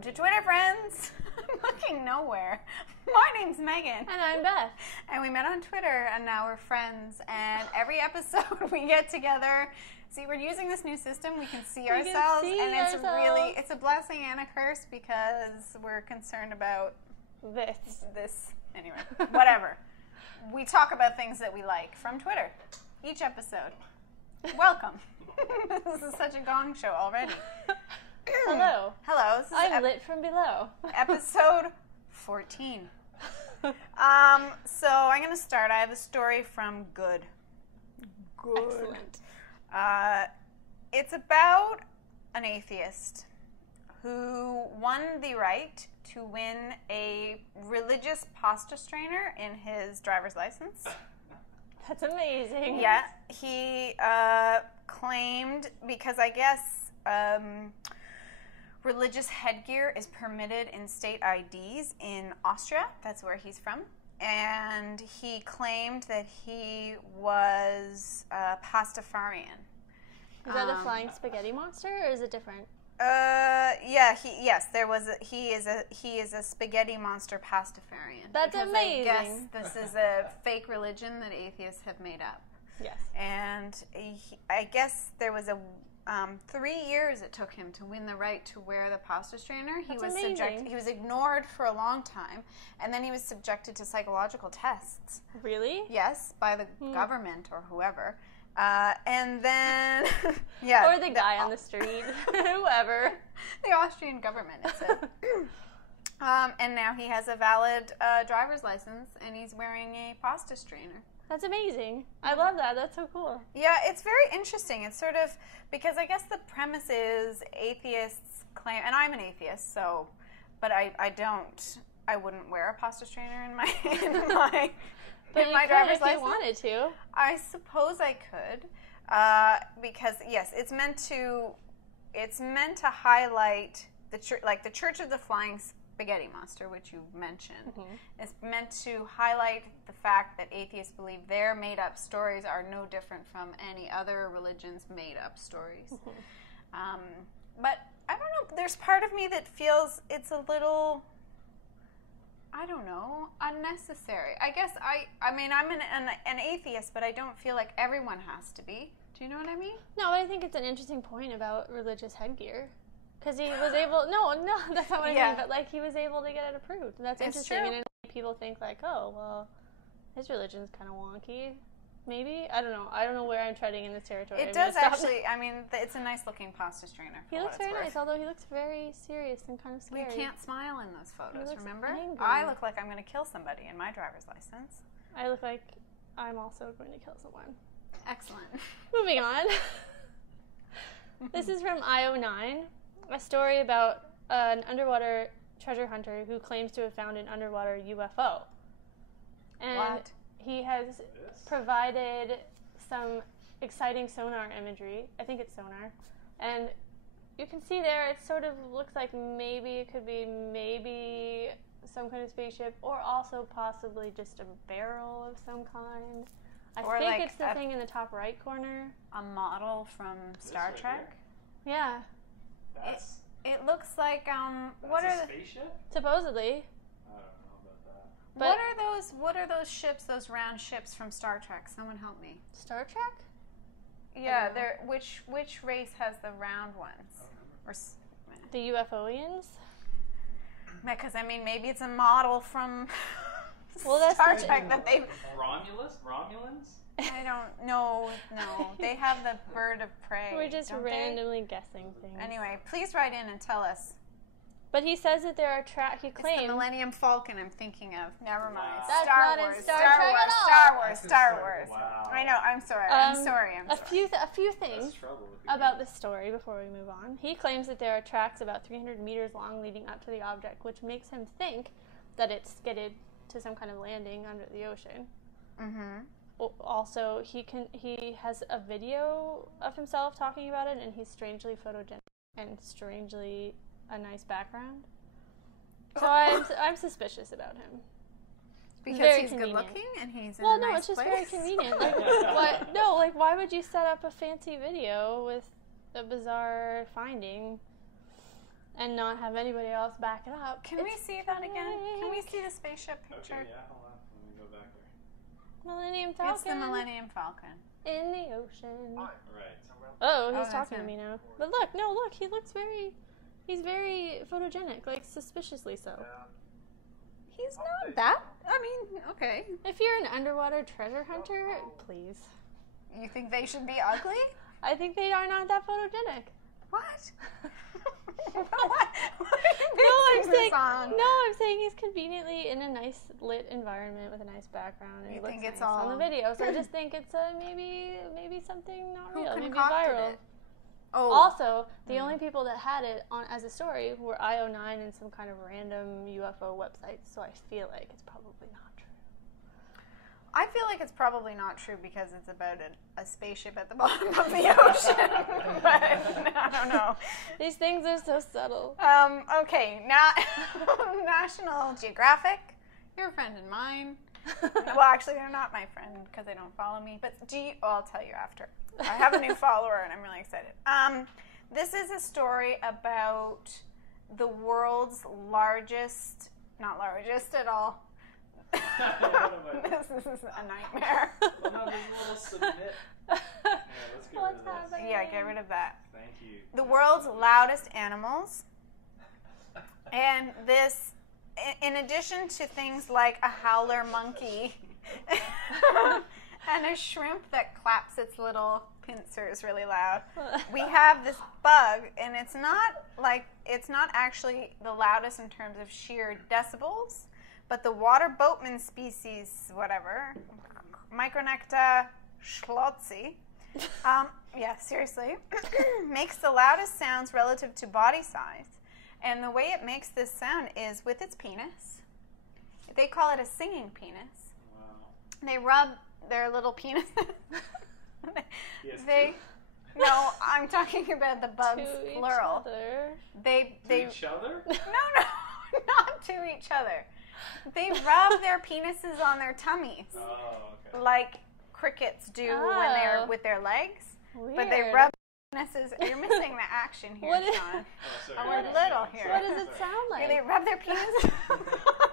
Welcome to Twitter, friends. I'm looking nowhere. My name's Megan. And I'm Beth. And we met on Twitter, and now we're friends. And every episode we get together. See, we're using this new system. We can see ourselves, and it's a blessing and a curse because we're concerned about this. Anyway, whatever. We talk about things that we like from Twitter each episode. Welcome. This is such a gong show already. Hello. Hello. I'm lit from below. Episode 14. So I'm going to start. I have a story from Good. Excellent. It's about an atheist who won the right to win a religious pasta strainer in his driver's license. That's amazing. Yeah. He claimed, because I guess religious headgear is permitted in state IDs in Austria. That's where he's from. And he claimed that he was a pastafarian. Is that the flying spaghetti monster, or is it different? He is a spaghetti monster pastafarian. That's amazing. I guess this is a fake religion that atheists have made up. Yes. And I guess there was 3 years it took him to win the right to wear the pasta strainer. That's amazing. He was ignored for a long time, and then he was subjected to psychological tests. Really? Yes, by the government or whoever. And then, yeah. Or the guy on the street, whoever. The Austrian government, it said. And now he has a valid driver's license, and he's wearing a pasta strainer. That's amazing. I love that. That's so cool. Yeah, it's very interesting. It's sort of, because I guess the premise is atheists claim, and I'm an atheist, so, but I wouldn't wear a pasta strainer in my But in my driver's license. If you wanted to. I suppose I could, because yes, it's meant to highlight the church, like the Church of the Flying Spaghetti Monster, which you mentioned. Mm-hmm. It's meant to highlight the fact that atheists believe their made-up stories are no different from any other religion's made-up stories. Mm-hmm. But I don't know. There's part of me that feels it's a little, I don't know, unnecessary. I guess I mean, I'm an atheist, but I don't feel like everyone has to be. Do you know what I mean? No, I think it's an interesting point about religious headgear. Because he was able, no, that's not what I mean, but like he was able to get it approved. And that's interesting. True. And people think like, oh, well, his religion's kind of wonky. Maybe? I don't know. I don't know where I'm treading in this territory. It does actually. I mean, it's a nice looking pasta strainer. He looks very nice, although he looks very serious and kind of scary. We can't smile in those photos, remember? Angry. I look like I'm going to kill somebody in my driver's license. I look like I'm also going to kill someone. Excellent. Moving on. This is from IO9, a story about an underwater treasure hunter who claims to have found an underwater UFO. And what? He has provided some exciting sonar imagery. I think it's sonar. And you can see there, it sort of looks like maybe it could be some kind of spaceship, or also possibly just a barrel of some kind. I think like it's the thing in the top right corner. A model from Star Trek? Yeah. It looks like what are spaceship? Supposedly. I don't know about that. But what are those ships, those round ships from Star Trek? Someone help me. Star Trek? Yeah, which race has the round ones? The UFOians? Because I mean, maybe it's a model from that's Star Trek that they. Romulans? I don't know. No, they have the bird of prey. We're just randomly guessing things. Anyway, please write in and tell us. But he says that there are he claims. It's the Millennium Falcon I'm thinking of. Never mind. Wow. That's Star not Wars. in Star Trek at all. Star Wars. Wow. I know. I'm sorry. I'm sorry. A few things about this story before we move on. He claims that there are tracks about 300 meters long leading up to the object, which makes him think that it's skidded to some kind of landing under the ocean. Mm-hmm. Also, he has a video of himself talking about it, and he's strangely photogenic and strangely a nice background. So I'm suspicious about him. Because he's good looking and he's in a nice it's just place? very convenient. Why would you set up a fancy video with a bizarre finding and not have anybody else back it up. Can we see that again? Can we see the spaceship picture? Okay, yeah, hold on. Let me go back there. Millennium Falcon. It's the Millennium Falcon. In the ocean. Right. Oh, he's that's talking to him. me now. But look, he looks he's very photogenic, like suspiciously so. He's not that. I mean, okay. If you're an underwater treasure hunter, please. You think they should be ugly? I think they are not that photogenic. What? I'm saying he's conveniently in a nice lit environment with a nice background, and You he looks think it's nice all- on the video. So I just think it's maybe something not Who real, maybe concocted viral. it? Oh. Also, the only people that had it on as a story were IO9 and some kind of random UFO website. So I feel like it's probably not true. I feel like it's probably not true because it's about a spaceship at the bottom of the ocean. But I don't know. These things are so subtle. Okay, National Geographic. You're a friend of mine. Well, actually, they're not my friend because they don't follow me. But I'll tell you after. I have a new follower, and I'm really excited. This is a story about the world's largest, not largest at all. This is a nightmare. Well, no, there's a little submit. Yeah, let's get rid of this. happening? Yeah, get rid of that. Thank you. The world's loudest animals. And this, in addition to things like a howler monkey and a shrimp that claps its little pincers really loud, we have this bug, and it's not actually the loudest in terms of sheer decibels, but the water boatman species, whatever, Micronecta schlotzi, yeah, seriously, makes the loudest sounds relative to body size. And the way it makes this sound is with its penis. They call it a singing penis. Wow. They rub their little penises. Yes, No, I'm talking about the bugs, To plural. each other. to each other? No, not to each other. They rub their penises on their tummies, Oh, okay. like crickets do when they're with their legs. Weird. But they rub penises. You're missing the action here, What is- Sean. Oh, sorry. Oh, we're little here. What does it sound Yeah, like? they rub their penises on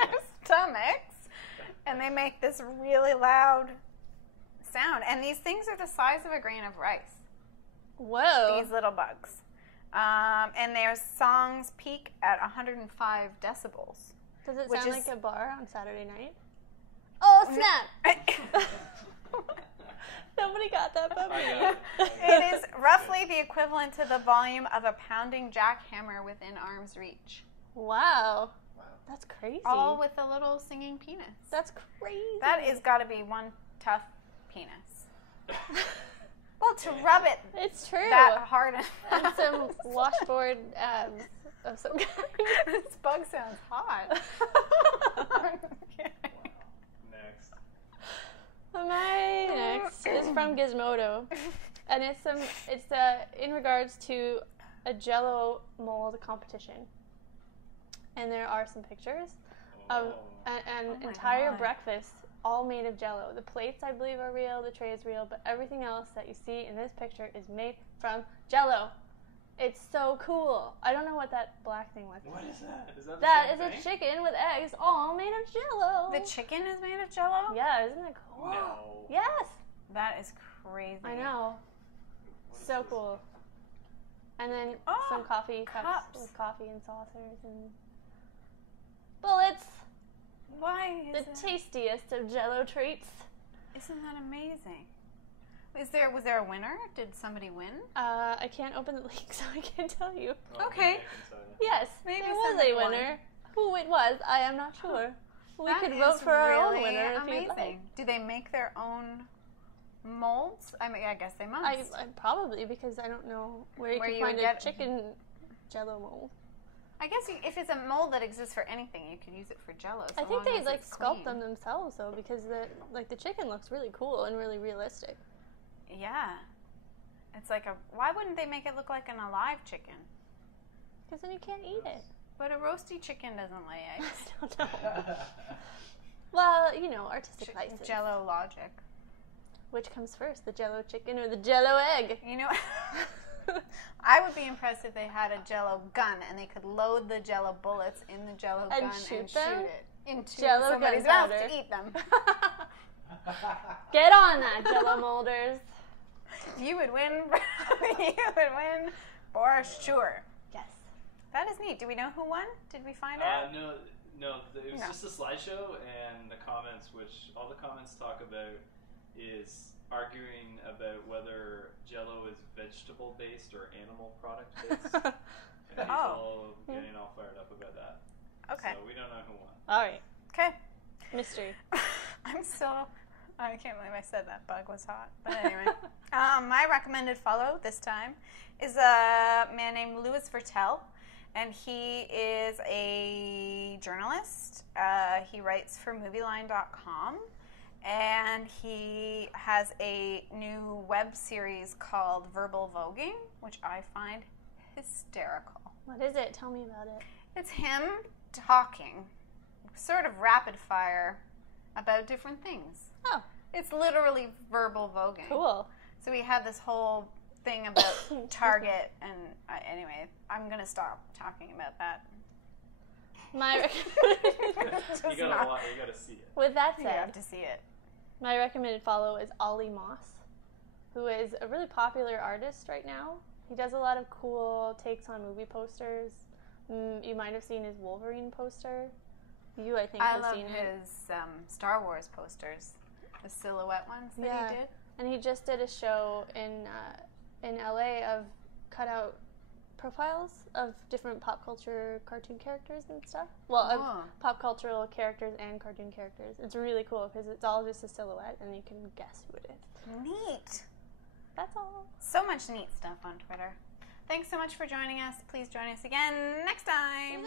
their stomachs, and they make this really loud sound. And these things are the size of a grain of rice. Whoa. These little bugs. And their songs peak at 105 decibels. Does it which sound is- like a bar on Saturday night? Oh, snap! Nobody got that but me. I got it. It is roughly the equivalent to the volume of a pounding jackhammer within arm's reach. Wow. That's crazy. All with a little singing penis. That's crazy. That is got to be one tough penis. Well, to rub it It's true. that hard And some washboard abs of some kind. This bug sounds hot. Okay. Next. My next is from Gizmodo, and it's in regards to a Jell-O mold competition, and there are some pictures of an Oh my entire God. breakfast all made of Jell-O. The plates, I believe, are real. The tray is real, but everything else that you see in this picture is made from Jell-O. It's so cool. I don't know what that black thing was. What is that? Is that the That same is a thing? chicken with eggs, all made of Jell-O. The chicken is made of Jell-O? Yeah, isn't that cool? No. Yes, That is crazy. I know. What is So this? cool. And then Oh, some coffee cups cups. with coffee and saucers and bullets. Why The is it? tastiest of Jell-O treats. Isn't that amazing? Was there a winner? Did somebody win? I can't open the link, so I can't tell you. Oh, Okay. maybe I can say that. Yes, Maybe there was somebody a won. winner. Who it was, I am not sure. We That could is vote for our own really winner if amazing. you'd like. Do they make their own molds? I mean, I guess they must. I probably, because I don't know where you Where can you find would a get- chicken Jell-O mold. I guess if it's a mold that exists for anything, you could use it for Jell-O. I think they like sculpt clean. them themselves though, because the chicken looks really cool and really realistic. Yeah. It's like why wouldn't they make it look like an alive chicken? Because then you can't eat it. But a roasty chicken doesn't lay I eggs. don't know. Well, you know, artistic license. Jell-O logic. Which comes first, the Jell-O chicken or the Jell-O egg? You know, I would be impressed if they had a Jell-O gun and they could load the Jell-O bullets in the Jell-O gun and shoot it into Jell-O somebody's mouth to eat them. Get on that, Jell-O molders. You would win. You would win for sure. Yes. That is neat. Do we know who won? Did we find out? No. It was just a slideshow, and the comments, which all the comments talk about, is arguing about whether Jell-O is vegetable based or animal product based. And people getting all fired up about that. Okay. So we don't know who won. All right. Okay. Mystery. I can't believe I said that bug was hot. But anyway, my recommended follow this time is a man named Louis Vertel, and he is a journalist. He writes for MovieLine.com, and he has a new web series called Verbal Voguing, which I find hysterical. What is it? Tell me about it. It's him talking, sort of rapid fire, about different things. Oh. It's literally verbal voguing. Cool. So we had this whole thing about Target, and anyway, I'm going to stop talking about that. My You gotta see it. With that You said, have to see it. my recommended follow is Ollie Moss, who is a really popular artist right now. He does a lot of cool takes on movie posters. You might have seen his Wolverine poster. You, I think, have seen it. I love his Star Wars posters, the silhouette ones that he did. And he just did a show in LA of cutout profiles of different pop culture cartoon characters and stuff. Well, of pop cultural characters and cartoon characters. It's really cool because it's all just a silhouette and you can guess who it is. Neat. That's all. So much neat stuff on Twitter. Thanks so much for joining us. Please join us again next time.